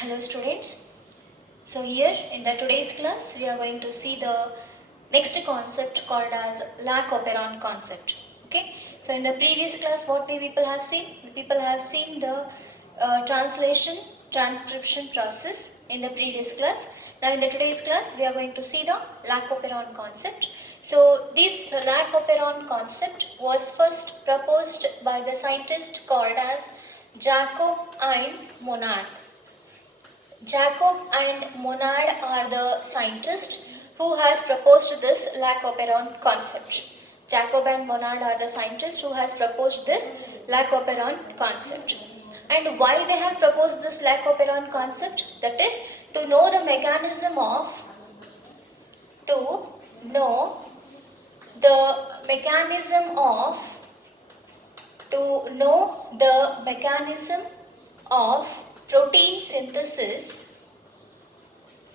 Hello students. So here in the today's class we are going to see the next concept called as Lac Operon Concept. Okay. So in the previous class what we people have seen? The people have seen the translation transcription process in the previous class. Now in the today's class we are going to see the Lac Operon Concept. So this Lac Operon concept was first proposed by the scientist called as Jacob and Monod. Jacob and Monod are the scientists who has proposed this Lac Operon concept. Jacob and Monod are the scientists who has proposed this Lac Operon concept. And why they have proposed this Lac Operon concept? That is to know the mechanism of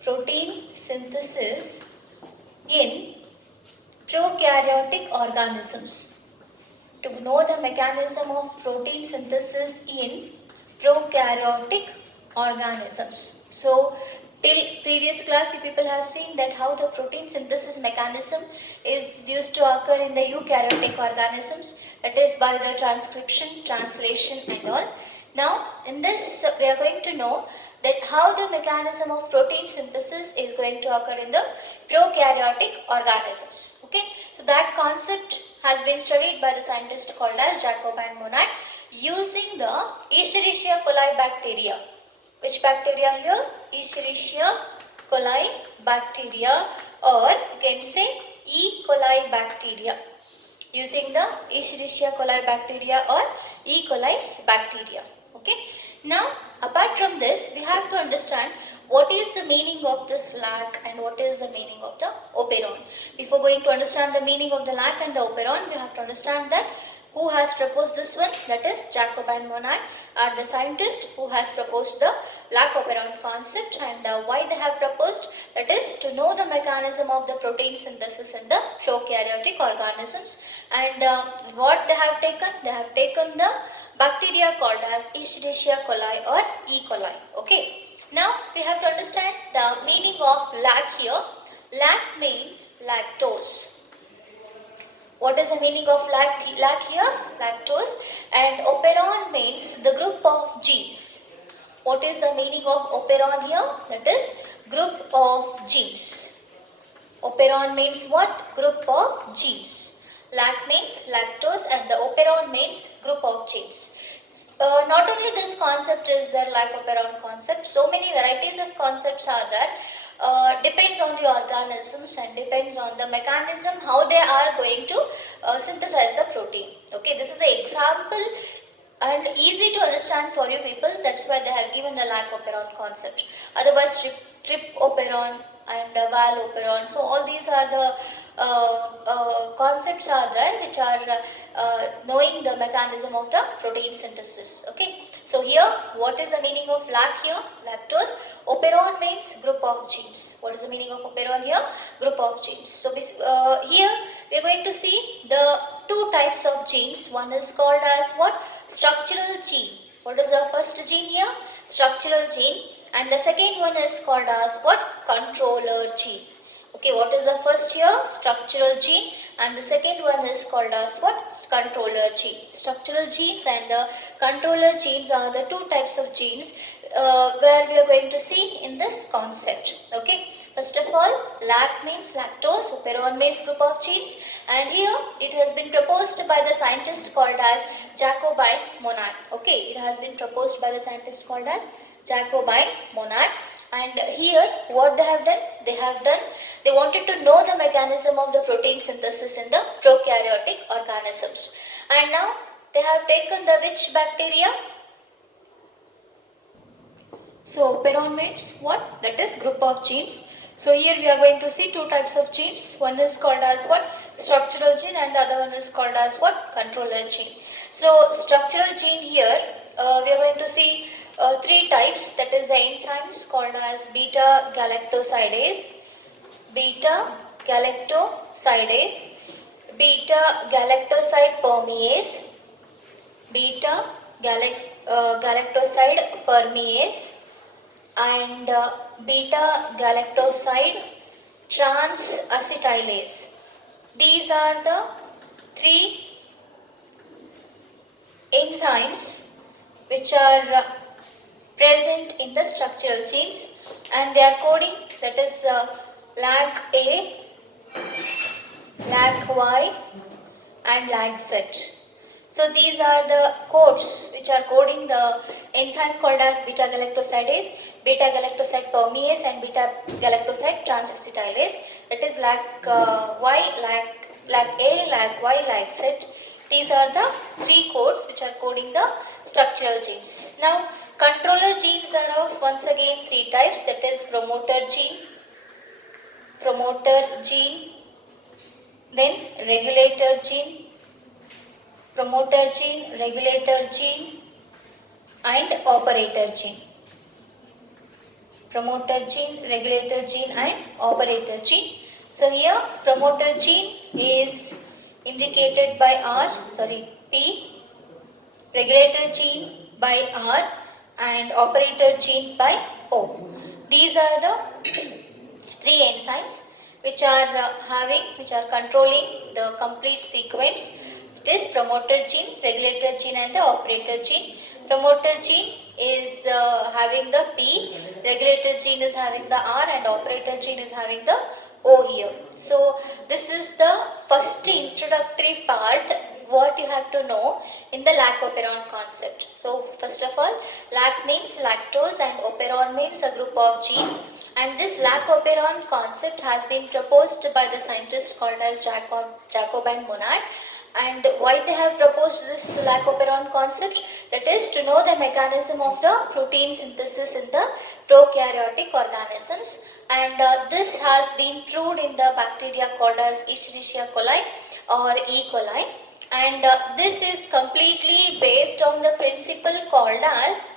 protein synthesis in prokaryotic organisms. To know the mechanism of protein synthesis in prokaryotic organisms. So till previous class you people have seen that how the protein synthesis mechanism is used to occur in the eukaryotic organisms, that is by the transcription, translation and all. Now in this we are going to know that how the mechanism of protein synthesis is going to occur in the prokaryotic organisms. Okay, so that concept has been studied by the scientist called as Jacob and Monod using the Escherichia coli bacteria. Which bacteria here? Escherichia coli bacteria, or you can say E. coli bacteria. Using the Escherichia coli bacteria or E. coli bacteria. Okay. Now, apart from this, we have to understand what is the meaning of this lac and what is the meaning of the operon. Before going to understand the meaning of the lac and the operon, we have to understand that who has proposed this one, that is Jacob and Monod are the scientists who has proposed the Lac Operon concept, and why they have proposed, that is to know the mechanism of the protein synthesis in the prokaryotic organisms. And what they have taken the bacteria called as Escherichia coli or E. coli. Okay. Now we have to understand the meaning of lac here. Lac means lactose. What is the meaning of lac here? Lactose. And operon means the group of genes. What is the meaning of operon here? That is group of genes. Operon means what? Group of genes. Lac means lactose and the operon means group of genes. Not only this concept is there, Lac Operon concept, so many varieties of concepts are there. Depends on the organisms and depends on the mechanism how they are going to synthesize the protein. Okay, this is the example and easy to understand for you people. That's why they have given the Lac Operon concept. Otherwise, trip operon and val operon. So all these are the concepts are there which are knowing the mechanism of the protein synthesis. Okay. So here, what is the meaning of lac here? Lactose. Operon means group of genes. What is the meaning of operon here? Group of genes. So here we are going to see the two types of genes. One is called as what? Structural gene. What is the first gene here? Structural gene. And the second one is called as what? Controller gene. Okay, what is the first here? Structural gene, and the second one is called as what? Controller gene. Structural genes and the controller genes are the two types of genes where we are going to see in this concept. Okay. First of all, lac means lactose, operon means group of genes, and here it has been proposed by the scientist called as Jacob and Monod. Okay, it has been proposed by the scientist called as Jacob and Monod. And here what they have done? They wanted to know the mechanism of the protein synthesis in the prokaryotic organisms. And now they have taken the which bacteria? So operon means what? That is group of genes. So here we are going to see two types of genes. One is called as what? Structural gene, and the other one is called as what? Controller gene. So structural gene here we are going to see three types, that is the enzymes called as beta galactosidase, beta galactosidase, beta galactoside permease, beta galactoside permease, and beta galactoside transacetylase. These are the three enzymes which are present in the structural genes, and they are coding, that is Lac A, Lac Y and Lac Z. So these are the codes which are coding the enzyme called as beta galactosidase, beta galactoside permease and beta galactoside transacetylase. That is Lac Y, Lac A, Lac Y, Lac Z. These are the three codes which are coding the structural genes. Now controller genes are of once again three types, that is promoter gene, then regulator gene, regulator gene and operator gene. Promoter gene, regulator gene and operator gene. So here promoter gene is indicated by P, regulator gene by R and operator gene by O. These are the three enzymes which are controlling the complete sequence. It is promoter gene, regulator gene and the operator gene. Promoter gene is having the P, regulator gene is having the R and operator gene is having the O here. So this is the first introductory part what you have to know in the Lac Operon concept. So first of all, Lac means lactose and Operon means a group of gene, and this Lac Operon concept has been proposed by the scientist called as Jacob and Monod. And why they have proposed this Lac Operon concept? That is to know the mechanism of the protein synthesis in the prokaryotic organisms, and this has been proved in the bacteria called as Escherichia coli or E. coli, and this is completely based on the principle called as,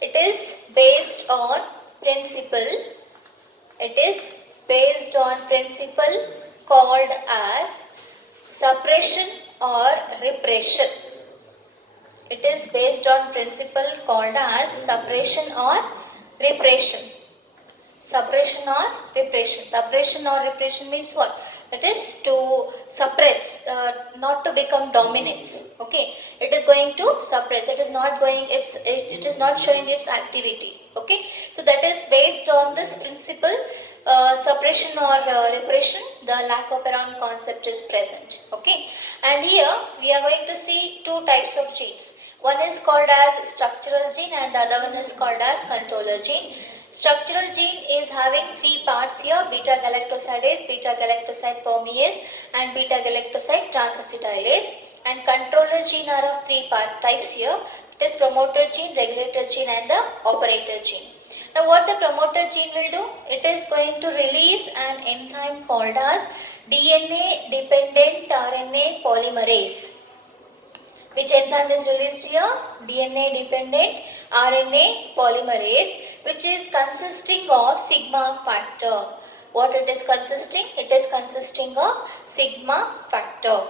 it is based on principle called as suppression or repression. It is based on principle called as suppression or repression. Suppression or repression. Suppression or repression means what? That is to suppress, not to become dominant. Okay, it is going to suppress. It is not going. It is not showing its activity. Okay, so that is based on this principle, suppression or repression. The Lac Operon concept is present. Okay, and here we are going to see two types of genes. One is called as structural gene and the other one is called as controller gene. Structural gene is having three parts here: beta galactosidase, beta galactoside permease and beta galactoside transacetylase. And controller gene are of three types here. It is promoter gene, regulator gene and the operator gene. Now what the promoter gene will do? It is going to release an enzyme called as DNA dependent RNA polymerase. Which enzyme is released here? DNA dependent RNA polymerase, which is consisting of sigma factor. What it is consisting? It is consisting of sigma factor.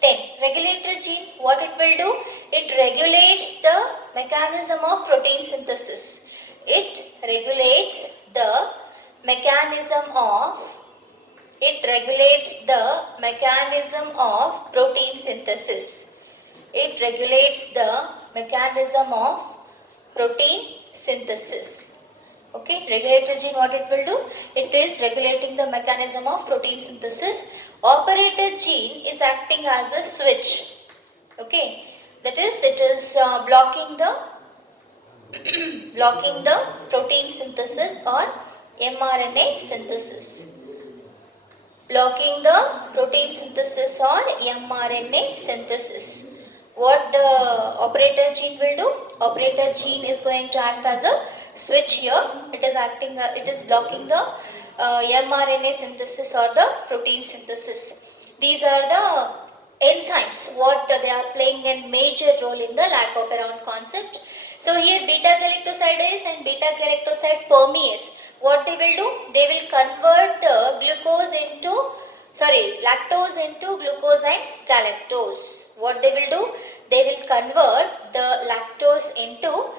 Then regulator gene, what it will do? It regulates the mechanism of protein synthesis. It regulates the mechanism of protein synthesis. It regulates the mechanism of protein synthesis. Okay, regulator gene, what it will do? It is regulating the mechanism of protein synthesis. Operator gene is acting as a switch. Okay, that is, it is blocking the protein synthesis or mRNA synthesis. Blocking the protein synthesis or mRNA synthesis. What the operator gene will do? Operator gene is going to act as a switch here. It is blocking the mRNA synthesis or the protein synthesis. These are the enzymes, what they are playing a major role in the Lac Operon concept. So here beta galactosidase and beta galactoside permease, what they will do? They will convert the lactose into glucose and galactose. What they will do? They will convert the lactose into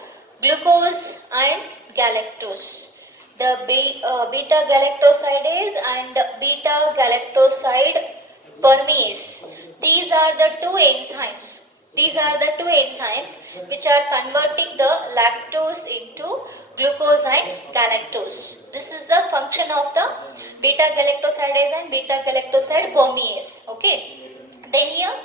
glucose and galactose. The beta galactosidase and beta galactoside permease. These are the two enzymes. These are the two enzymes which are converting the lactose into glucose and galactose. This is the function of the beta galactosidase and beta galactoside permease. Okay. Then here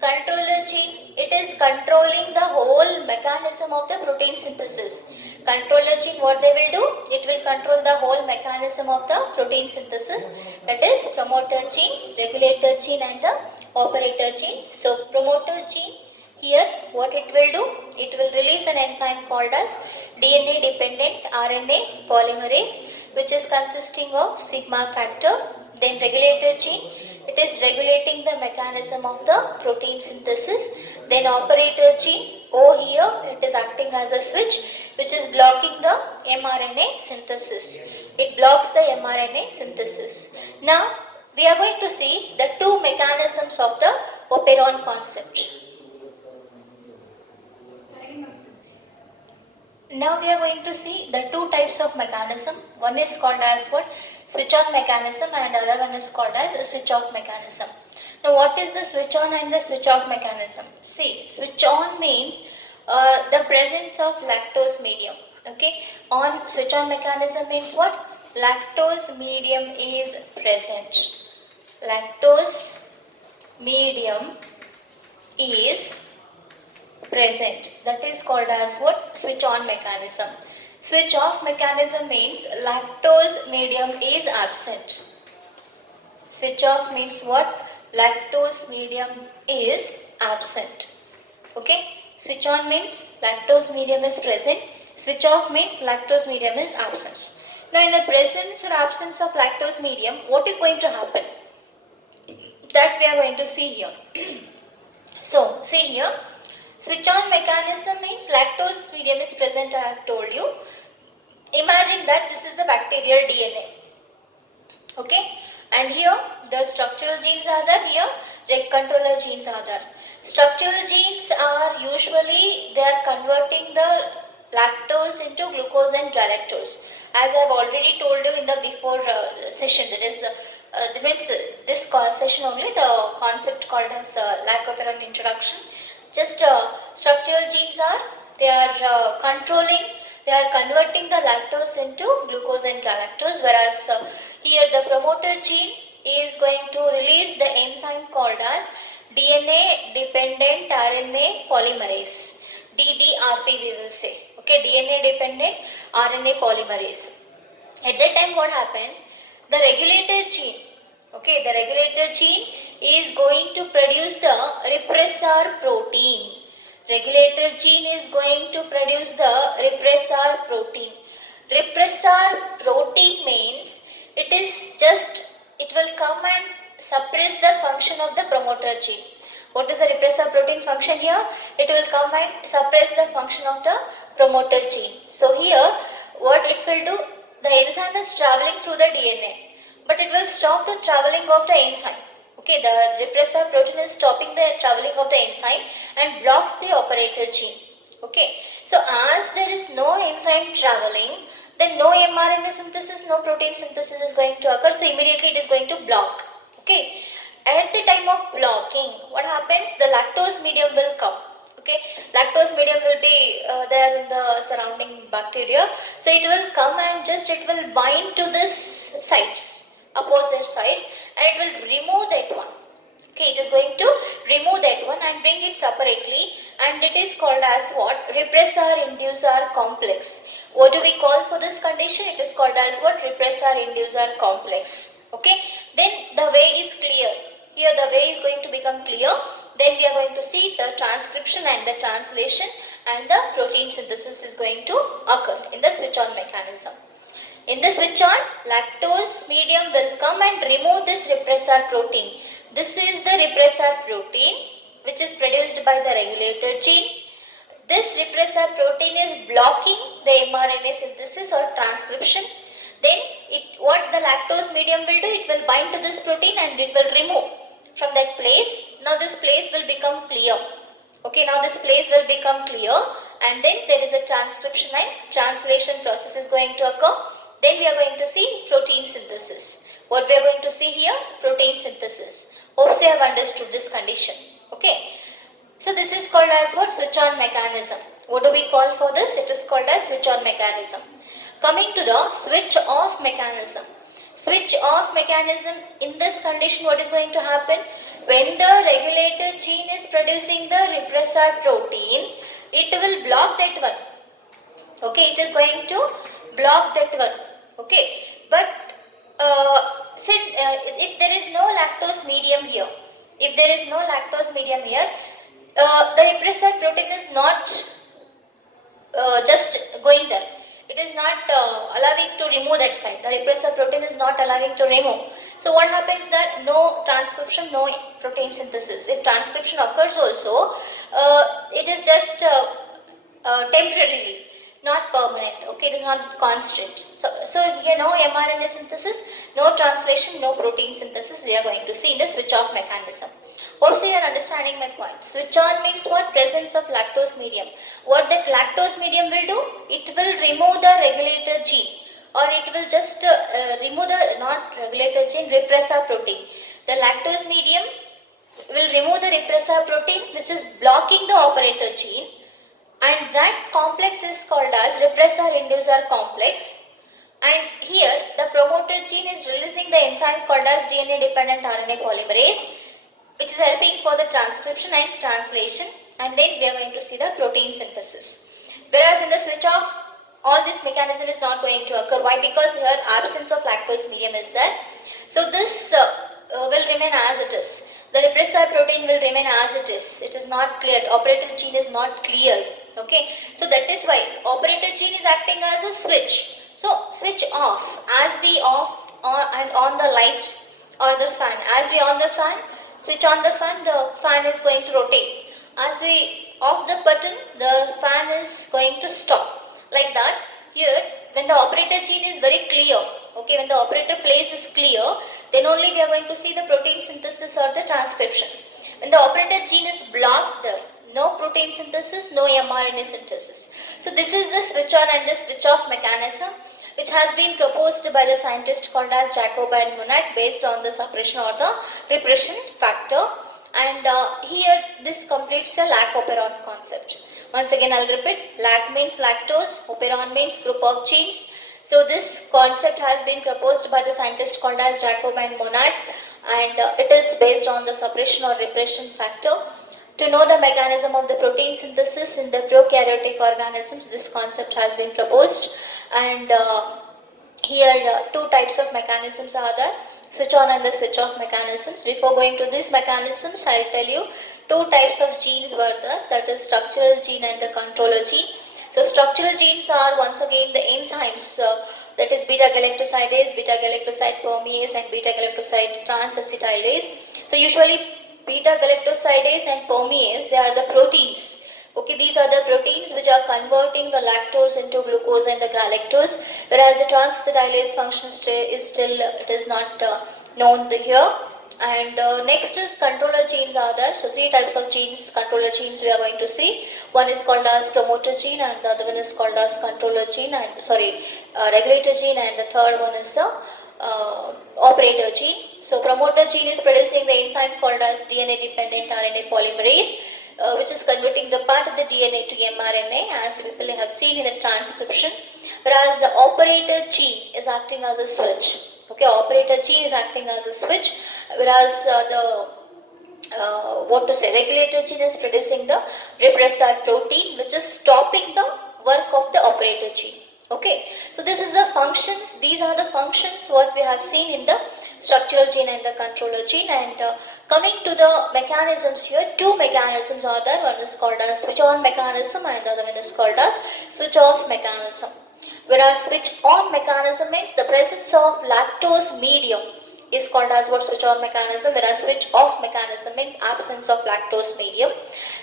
controller gene, it is controlling the whole mechanism of the protein synthesis. Controller gene, what they will do? It will control the whole mechanism of the protein synthesis, that is promoter gene, regulator gene and the operator gene. So promoter gene, here what it will do? It will release an enzyme called as DNA dependent RNA polymerase, which is consisting of sigma factor. Then regulator gene, it is regulating the mechanism of the protein synthesis. Then operator gene, O here, it is acting as a switch which is blocking the mRNA synthesis. It blocks the mRNA synthesis. Now we are going to see the two mechanisms of the Operon concept. Now we are going to see the two types of mechanism. One is called as what? Switch on mechanism, and other one is called as a switch off mechanism. Now what is the switch on and the switch off mechanism? See, switch on means the presence of lactose medium. Okay, on switch on mechanism means what? Lactose medium is present. Lactose medium is present. That is called as what? Switch on mechanism. Switch off mechanism means lactose medium is absent. Switch off means what? Lactose medium is absent. Okay? Switch on means lactose medium is present. Switch off means lactose medium is absent. Now in the presence or absence of lactose medium, what is going to happen? That we are going to see here. So, see here. Switch on mechanism means lactose medium is present, I have told you. Imagine that this is the bacterial DNA. Okay, and here the structural genes are there, here reg controller genes are there. Structural genes are usually, they are converting the lactose into glucose and galactose. As I have already told you in the before session, that is this session only, the concept called as Lac Operon introduction. Just structural genes are, they are controlling, they are converting the lactose into glucose and galactose, whereas here the promoter gene is going to release the enzyme called as DNA dependent RNA polymerase, DDRP we will say. Okay, DNA dependent RNA polymerase. At that time what happens? The regulator gene, okay, the regulator gene is going to produce the repressor protein. Regulator gene is going to produce the repressor protein. Repressor protein means it is just, it will come and suppress the function of the promoter gene. What is the repressor protein function here? It will come and suppress the function of the promoter gene. So here what it will do, the enzyme is traveling through the DNA, but it will stop the traveling of the enzyme. Okay, the repressor protein is stopping the traveling of the enzyme and blocks the operator gene. Okay, so as there is no enzyme traveling, then no mRNA synthesis, no protein synthesis is going to occur. So immediately it is going to block. Okay, at the time of blocking, what happens? The lactose medium will come. Okay, lactose medium will be there in the surrounding bacteria. So it will come and just it will bind to this sites, opposite sites, and it will remove that one. Okay, it is going to remove that one and bring it separately, and it is called as what? Repressor inducer complex. What do we call for this condition? It is called as what? Repressor inducer complex. Okay, then the way is clear. Here the way is going to become clear. Then we are going to see the transcription and the translation, and the protein synthesis is going to occur in the switch on mechanism. In the switch on, lactose medium will come and remove this repressor protein. This is the repressor protein which is produced by the regulator gene. This repressor protein is blocking the mRNA synthesis or transcription. Then what the lactose medium will do, it will bind to this protein and it will remove from that place. Now this place will become clear. Okay, now this place will become clear, and then there is a transcription and translation process is going to occur. Then we are going to see protein synthesis. What we are going to see here? Protein synthesis. Hope you have understood this condition. Okay. So this is called as what? Switch on mechanism. What do we call for this? It is called as switch on mechanism. Coming to the switch off mechanism. Switch off mechanism, in this condition what is going to happen? When the regulator gene is producing the repressor protein, it will block that one. Okay, it is going to block that one. Okay, but if there is no lactose medium here, the repressor protein is not just going there. It is not allowing to remove that side. The repressor protein is not allowing to remove. So what happens that no transcription, no protein synthesis. If transcription occurs also, it is just temporarily, not permanent. Okay, it is not constant. So here no mRNA synthesis, no translation, no protein synthesis we are going to see in the switch off mechanism. Also you are understanding my point. Switch on means what? Presence of lactose medium. What that lactose medium will do? It will remove the regulator gene, or it will just remove the not regulator gene, repressor protein. The lactose medium will remove the repressor protein which is blocking the operator gene, and that complex is called as repressor inducer complex. And here the promoter gene is releasing the enzyme called as DNA dependent RNA polymerase, which is helping for the transcription and translation, and then we are going to see the protein synthesis. Whereas in the switch off, all this mechanism is not going to occur. Why? Because here absence of lactose medium is there. So this will remain as it is. The repressor protein will remain as it is. It is not cleared. Operator gene is not cleared. Okay. So that is why operator gene is acting as a switch. So switch off. As we off and on the light or the fan. As we on the fan, switch on the fan is going to rotate. As we off the button, the fan is going to stop. Like that, here when the operator gene is very clear, okay, when the operator place is clear, then only we are going to see the protein synthesis or the transcription. When the operator gene is blocked there, no protein synthesis, no mRNA synthesis. So this is the switch on and the switch off mechanism, which has been proposed by the scientist called as Jacob and Monod based on the suppression or the repression factor. And here this completes the Lac Operon concept. Once again I'll repeat, Lac means lactose, Operon means group of genes. So this concept has been proposed by the scientist called as Jacob and Monod, and it is based on the suppression or repression factor. To know the mechanism of the protein synthesis in the prokaryotic organisms, this concept has been proposed. And here two types of mechanisms are there, switch on and the switch off mechanisms. Before going to these mechanisms, I'll tell you two types of genes were there, that is structural gene and the controller gene. So structural genes are once again the enzymes, that is beta-galactosidase, beta-galactoside permease and beta-galactoside transacetylase. So usually beta-galactosidase and permease, they are the proteins. Okay, these are the proteins which are converting the lactose into glucose and the galactose, whereas the transacetylase function it is not known here. And next is controller genes are there. So three types of genes, controller genes we are going to see. One is called as promoter gene, and the other one is called as controller gene, and regulator gene, and the third one is the operator gene. So promoter gene is producing the enzyme called as DNA dependent RNA polymerase, which is converting the part of the DNA to mRNA, as we have seen in the transcription. Whereas the operator gene is acting as a switch. Okay, operator gene is acting as a switch, whereas regulator gene is producing the repressor protein, which is stopping the work of the operator gene. Okay, so this is the functions. These are the functions what we have seen in the structural gene and the controller gene. And coming to the mechanisms here, two mechanisms are there. One is called as switch on mechanism and the other one is called as switch off mechanism. Whereas switch on mechanism means the presence of lactose medium is called as what? Switch on mechanism, whereas switch off mechanism means absence of lactose medium.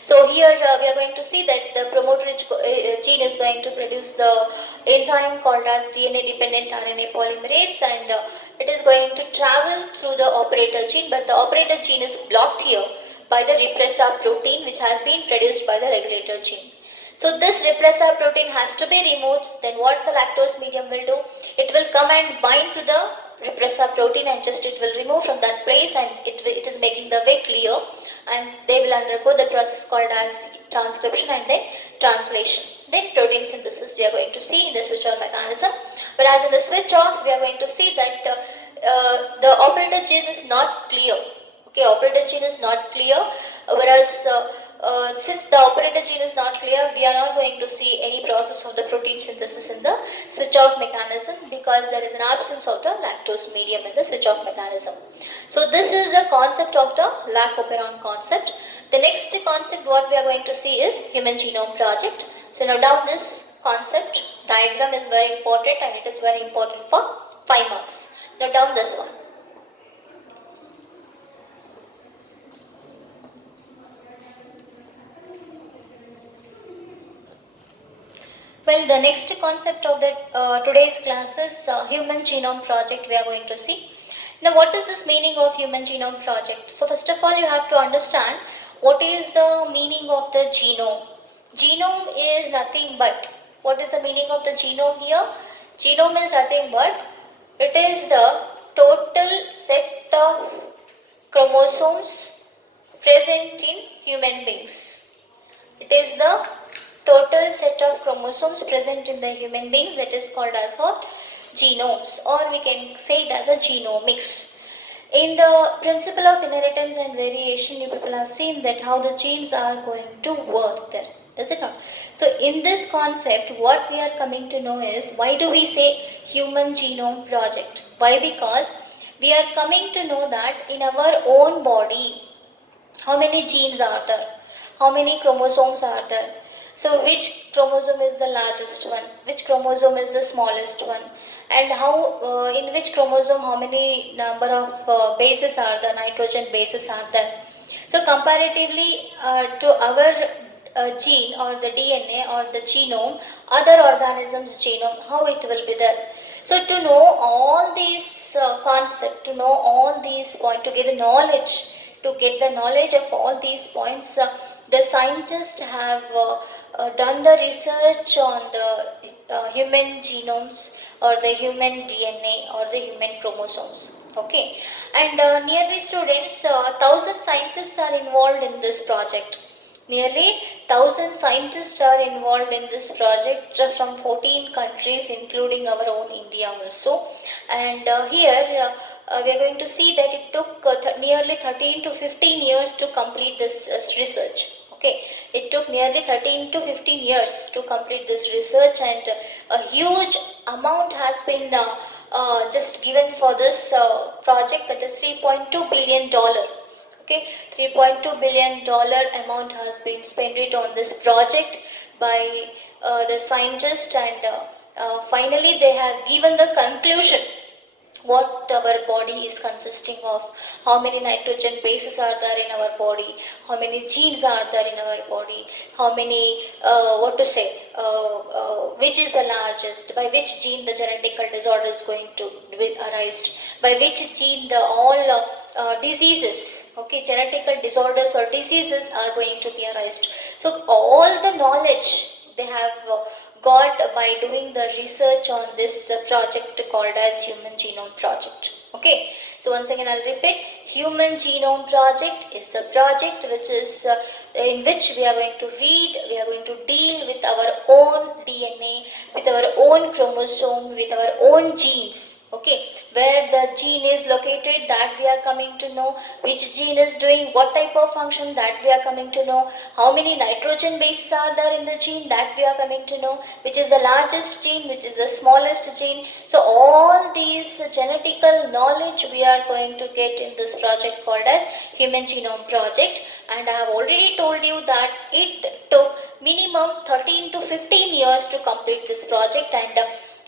So here we are going to see that the promoter gene is going to produce the enzyme called as DNA dependent RNA polymerase, and it is going to travel through the operator gene, but the operator gene is blocked here by the repressor protein which has been produced by the regulator gene. So this repressor protein has to be removed. Then what the lactose medium will do? It will come and bind to the repressor protein and just it will remove from that place, and it is making the way clear, and they will undergo the process called as transcription and then translation. Then protein synthesis we are going to see in the switch on mechanism. Whereas in the switch off we are going to see that the operator gene is not clear. Okay, operator gene is not clear, whereas since the operator gene is not clear, we are not going to see any process of the protein synthesis in the switch off mechanism, because there is an absence of the lactose medium in the switch off mechanism. So this is the concept of the Lac Operon concept. The next concept what we are going to see is Human Genome Project. So note down this concept. Diagram is very important and it is very important for 5 marks. Note down this one. Well, the next concept of the today's class is Human Genome Project we are going to see. Now, what is this meaning of Human Genome Project? So, first of all, you have to understand what is the meaning of the genome. Genome is nothing but, what is the meaning of the genome here? Genome is nothing but, it is the total set of chromosomes present in human beings. It is the total set of chromosomes present in the human beings, that is called as what? Genomes, or we can say it as a genomics. In the principle of inheritance and variation, you people have seen that how the genes are going to work there, is it not? So in this concept, what we are coming to know is, why do we say Human Genome Project? Why? Because we are coming to know that in our own body, how many genes are there? How many chromosomes are there? So which chromosome is the largest one? Which chromosome is the smallest one? And how in which chromosome how many number of bases are there? Nitrogen bases are there. So comparatively to our gene or the DNA or the genome, other organisms genome, how it will be there. So to know all these concepts, to know all these points, to get the knowledge of all these points, the scientists have done the research on the human genomes or the human DNA or the human chromosomes. Okay, and nearly students, 1,000 scientists are involved in this project. Nearly 1,000 scientists are involved in this project from 14 countries, including our own India also. And here we are going to see that it took nearly 13 to 15 years to complete this research. Okay, it took nearly 13 to 15 years to complete this research, and a huge amount has been just given for this project, that is $3.2 billion. Okay, $3.2 billion amount has been spent on this project by the scientists, and finally they have given the conclusion what our body is consisting of, how many nitrogen bases are there in our body, how many genes are there in our body, how many, which is the largest, by which gene the genetical disorder is going to be arised, by which gene the all diseases, okay, genetical disorders or diseases are going to be arised. So all the knowledge they have got by doing the research on this project called as Human Genome Project. Okay, so once again I'll repeat, Human Genome Project is the project which is in which we are going to read, we are going to deal with our own DNA, with our own chromosome, with our own genes. Okay, where the gene is located, that we are coming to know, which gene is doing what type of function, that we are coming to know, how many nitrogen bases are there in the gene, that we are coming to know, which is the largest gene, which is the smallest gene. So all these genetical knowledge we are going to get in this project called as Human Genome Project. And I have already told you that it took minimum 13 to 15 years to complete this project, and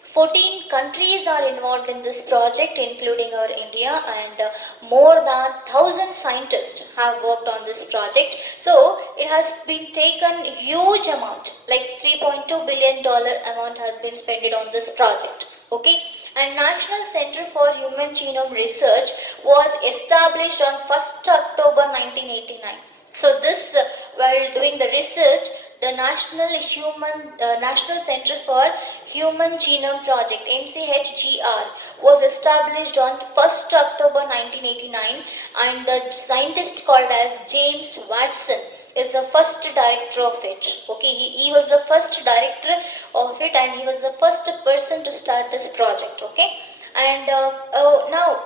14 countries are involved in this project, including our India, and more than 1,000 scientists have worked on this project. So it has been taken huge amount, like $3.2 billion amount has been spent on this project. Okay, and National Center for Human Genome Research was established on 1st October 1989. So this, while doing the research, the National Center for Human Genome Project (NCHGR) was established on 1st October 1989, and the scientist called as James Watson is the first director of it. Okay, he was the first director of it, and he was the first person to start this project. Okay, and now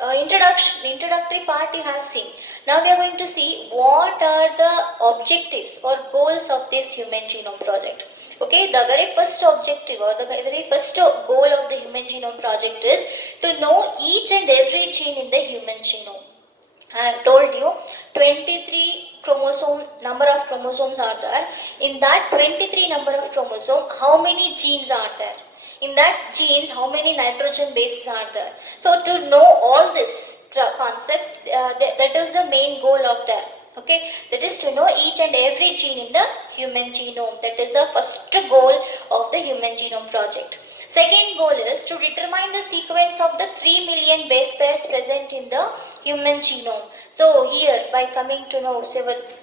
the introductory part you have seen. Now we are going to see what are the objectives or goals of this human genome project. Okay, the very first objective or the very first goal of the human genome project is to know each and every gene in the human genome. I have told you 23 number of chromosomes are there. In that 23 number of chromosome, how many genes are there? In that genes, how many nitrogen bases are there? So to know all this concept, that is the main goal of that. Okay, that is to know each and every gene in the human genome. That is the first goal of the human genome project. Second goal is to determine the sequence of the 3 million base pairs present in the human genome. So here, by coming to know,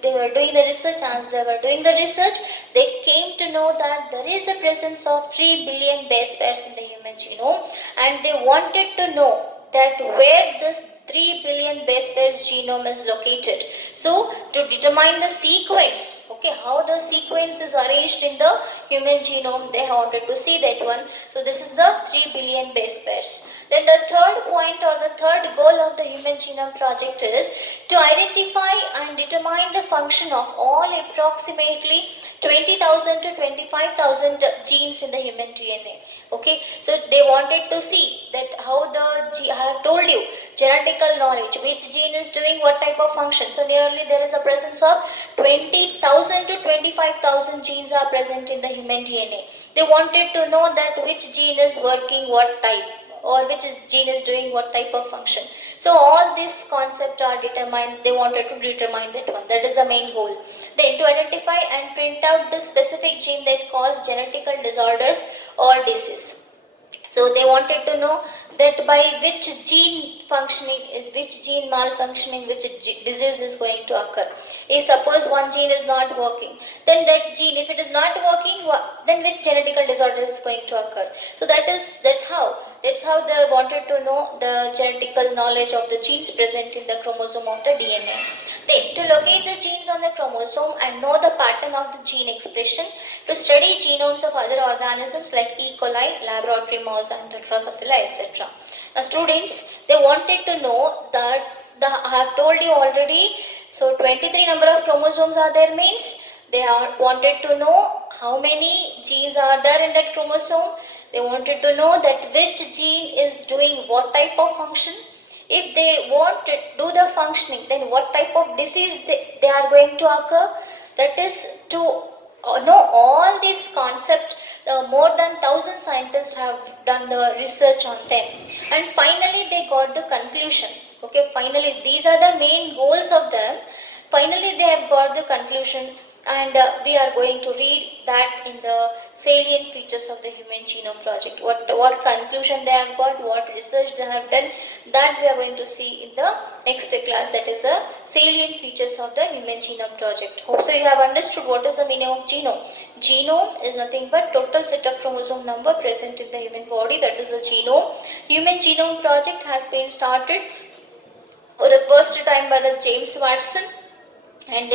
they were doing the research. As they were doing the research, they came to know that there is a presence of 3 billion base pairs in the human genome, and they wanted to know that where this 3 billion base pairs genome is located. So to determine the sequence, okay, how the sequence is arranged in the human genome, they wanted to see that one. So this is the 3 billion base pairs. Then the third point or the third goal of the human genome project is to identify and determine the function of all approximately 20,000 to 25,000 genes in the human DNA. Okay, so they wanted to see that how I have told you, genetical knowledge, which gene is doing what type of function. So nearly there is a presence of 20,000 to 25,000 genes are present in the human DNA. They wanted to know that which gene is working what type, or which gene is doing what type of function. So all these concepts are determined, they wanted to determine that one. That is the main goal. Then to identify and print out the specific gene that cause genetical disorders or disease. So they wanted to know that by which gene functioning, which gene malfunctioning, which disease is going to occur. If suppose one gene is not working, then that gene, if it is not working, then which genetical disorder is going to occur. So that's how they wanted to know the genetical knowledge of the genes present in the chromosome of the DNA. Then to locate the genes on the chromosome and know the pattern of the gene expression, to study genomes of other organisms like E. coli, laboratory mouse, and Drosophila, etc. Now students, they wanted to know that I have told you already. So 23 number of chromosomes are there means they wanted to know how many genes are there in that chromosome. They wanted to know that which gene is doing what type of function. If they want to do the functioning, then what type of disease they are going to occur. That is to know all these concepts. More than 1,000 scientists have done the research on them, and finally they got the conclusion. Okay, finally these are the main goals of them. Finally they have got the conclusion, and we are going to read that in the salient features of the human genome project. What conclusion they have got, what research they have done, that we are going to see in the next class. That is the salient features of the human genome project. Hope so you have understood what is the meaning of genome. Genome is nothing but total set of chromosome number present in the human body. That is the genome. Human genome project has been started for the first time by the James Watson, and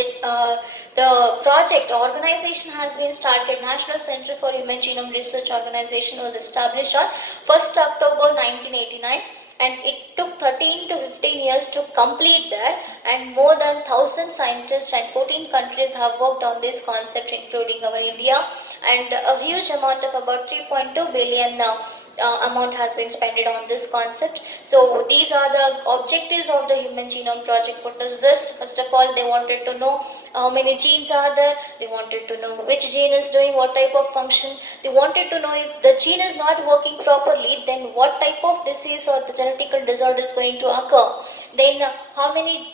the project organization has been started. National Center for Human Genome Research organization was established on 1st October 1989, and it took 13 to 15 years to complete that, and more than 1,000 scientists and 14 countries have worked on this concept, including our India, and a huge amount of about 3.2 billion now amount has been spent on this concept. So these are the objectives of the human genome project. What is this? First of all, they wanted to know how many genes are there. They wanted to know which gene is doing what type of function. They wanted to know if the gene is not working properly, then what type of disease or the genetical disorder is going to occur. Then how many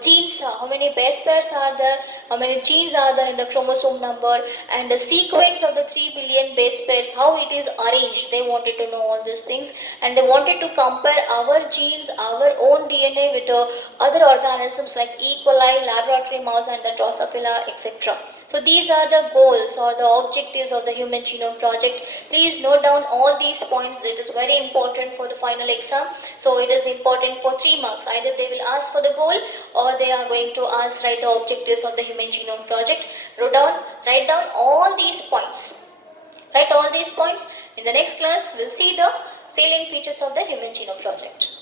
genes, how many base pairs are there, how many genes are there in the chromosome number, and the sequence of the 3 billion base pairs, how it is arranged. They wanted to know all these things, and they wanted to compare our genes, our own DNA with the other organisms like E. coli, laboratory mouse, and the Drosophila, etc. So these are the goals or the objectives of the Human Genome Project. Please note down all these points. That is very important for the final exam. So it is important for 3 marks. Either they will ask for the goal, or they are going to ask write the objectives of the Human Genome Project. Write down all these points. Write all these points. In the next class, we'll see the salient features of the Human Genome Project.